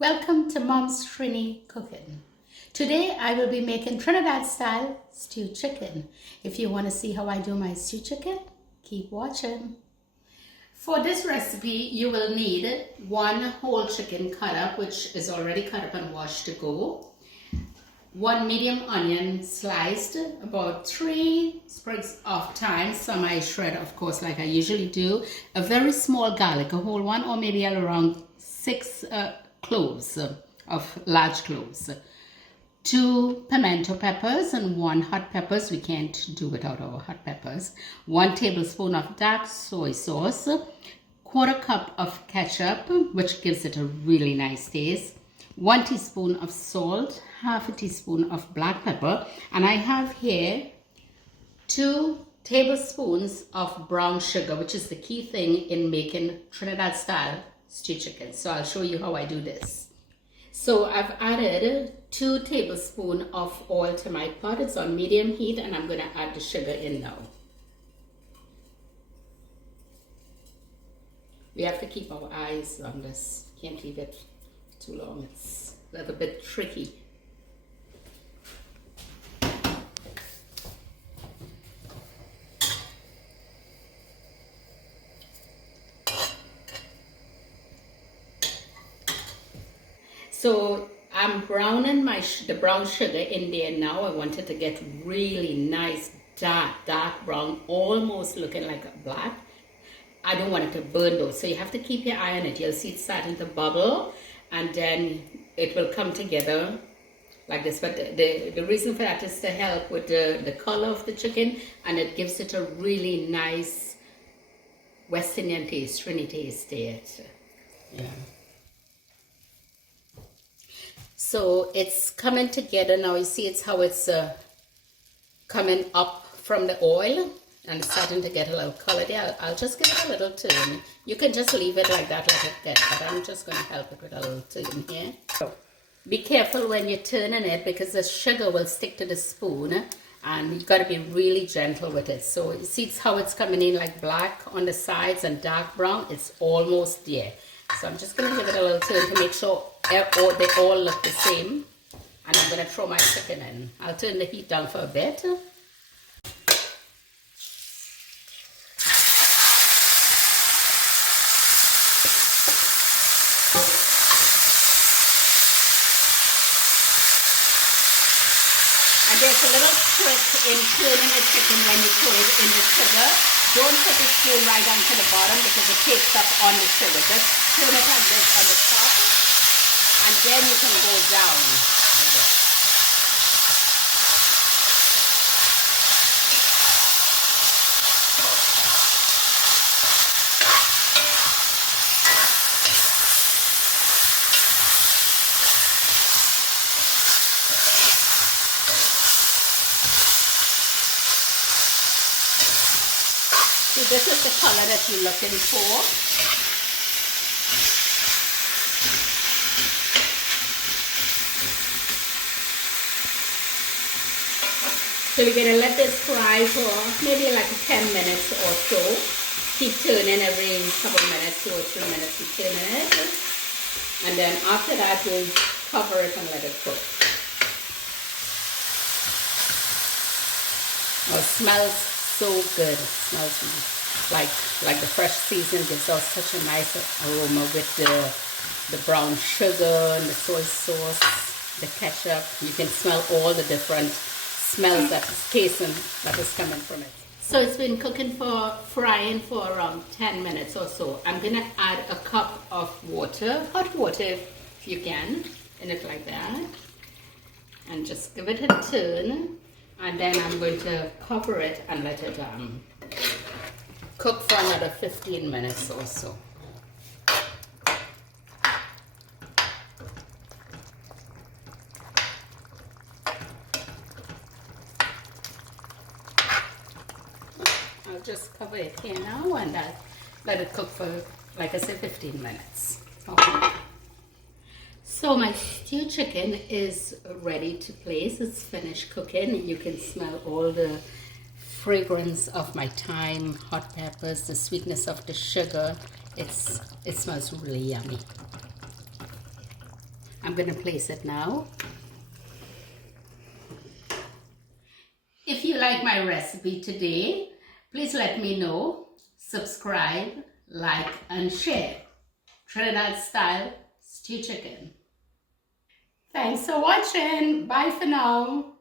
Welcome to Mom's Trini Cooking. Today I will be making Trinidad style stewed chicken. If you want to see how I do my stewed chicken, keep watching. For this recipe you will need one whole chicken cut up, which is already cut up and washed to go. One medium onion sliced, about 3 sprigs of thyme, some I shred of course like I usually do. A very small garlic, a whole one, or maybe around 6 cloves of large cloves, 2 pimento peppers and 1 hot peppers. We can't do without our hot peppers. 1 tablespoon of dark soy sauce, 1/4 cup of ketchup, which gives it a really nice taste, 1 teaspoon of salt, 1/2 teaspoon of black pepper, and I have here 2 tablespoons of brown sugar, which is the key thing in making Trinidad style stewed chicken. So I'll show you how I do this. So I've added 2 tablespoons of oil to my pot. It's on medium heat and I'm going to add the sugar in now. We have to keep our eyes on this. Can't leave it too long. It's a little bit tricky. So I'm browning the brown sugar in there now. I want it to get really nice, dark brown, almost looking like black. I don't want it to burn though, so you have to keep your eye on it. You'll see it starting to bubble and then it will come together like this. But the reason for that is to help with the color of the chicken, and it gives it a really nice West Indian taste, Trini taste to it. Yeah. So it's coming together now. You see it's how it's coming up from the oil and it's starting to get a little color there. I'll just give it a little turn. You can just leave it like that, let it get, but I'm just going to help it with a little turn here. So be careful when you're turning it because the sugar will stick to the spoon, and you've got to be really gentle with it. So you see it's how it's coming in like black on the sides and dark brown. It's almost there. So I'm just going to give it a little turn to make sure they all look the same. And I'm going to throw my chicken in. I'll turn the heat down for a bit. And there's a little trick in turning the chicken when you throw it in the sugar. Don't put the spoon right down to the bottom because it takes up on the sugar. Just turn it like this on the top, and then you can go down like this. So this is the color that you're looking for. So you're going to let this fry for maybe like 10 minutes or so. Keep turning every couple of minutes, 2 or 3 minutes, keep turning it. And then after that, we'll cover it and let it cook. Oh, it smells so good. It smells like the fresh season. Gives us such a nice aroma with the brown sugar and the soy sauce, the ketchup. You can smell all the different smells that is tasting that is coming from it. So it's been frying for around 10 minutes or so. I'm gonna add a cup of water, hot water if you can, in it like that, and just give it a turn. And then I'm going to cover it and let it cook for another 15 minutes or so. I'll just cover it here now and I'll let it cook for, like I said, 15 minutes. Okay. So my stewed chicken is ready to place. It's finished cooking. You can smell all the fragrance of my thyme, hot peppers, the sweetness of the sugar. It smells really yummy. I'm going to place it now. If you like my recipe today, please let me know. Subscribe, like, and share. Trinidad style stew chicken. Thanks for watching. Bye for now.